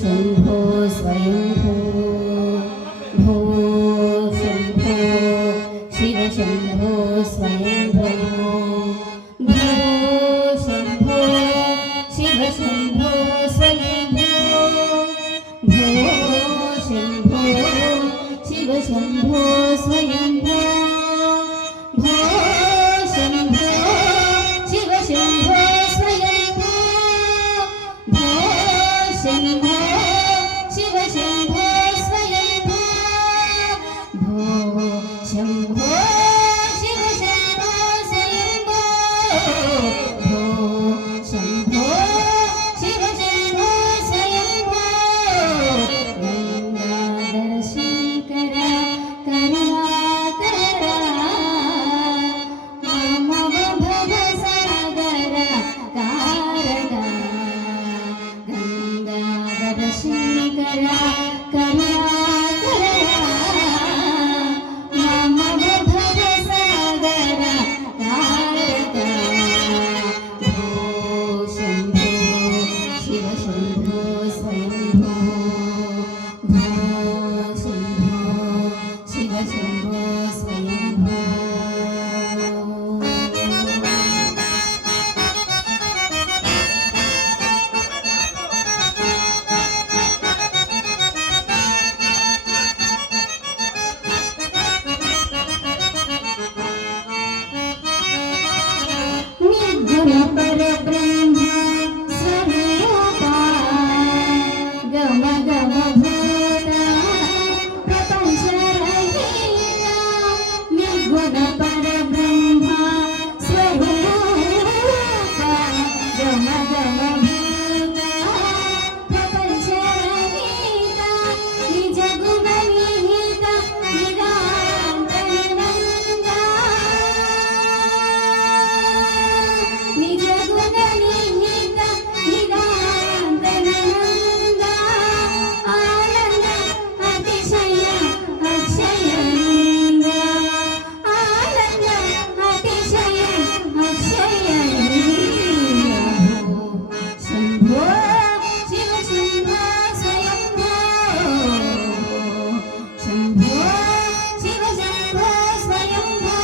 शम्भो स्वयंभो भो शम्भो शिव शम्भो स्वयंभो भो शम्भो शिव शम्भो स्वयंभो भो शम्भो शिव शम्भो स्वयंभो भो शम्भो शिव शम्भो स्वयंभो भो शम्भो शिव शम्भो स्वयंभो भो शम्भो शिव शम्भो स्वयंभो भो शम्भो शिव शम्भो स्वयंभो गंगाधर शंकर करुणाकरा मामव भवसागर कारका गंगाधर शंकर करुणाकरा मामव भवसागर कारका भो शम्भो शिव शम्भो स्वयंभो भो शम्भो शिव शम्भो स्वयंभो निर्गुण परब्रह्म स्वरूपा गम गम भूता प्रपंचरहिता निर्गुण परब्रह्म स्वरूपा गम गम भूता प्रपंचरहिता निज गुण निहिता निरान्तरनन्दा निज गुण निहित निरान्तरनन्द आनन्द अतिशय अक्षयनन्द आनन्द अतिशय अक्षयनन्द शम्भो शिव शम्भो स्वयंभो शम्भो शिव शम्भो स्वयंभो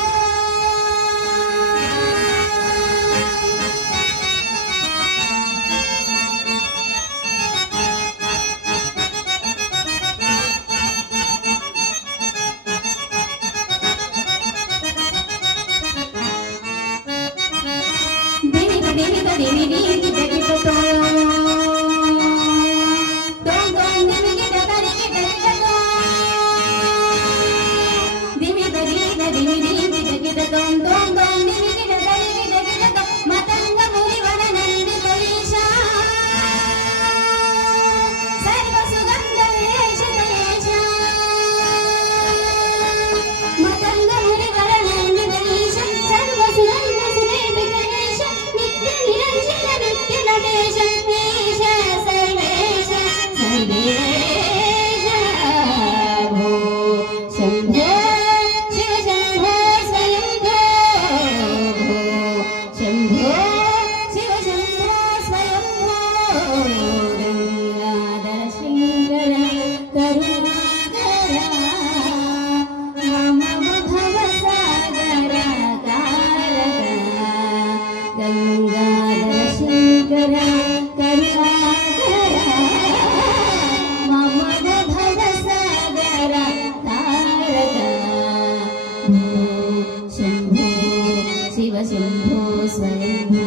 शम्भो शिव शम्भो स्वयंभो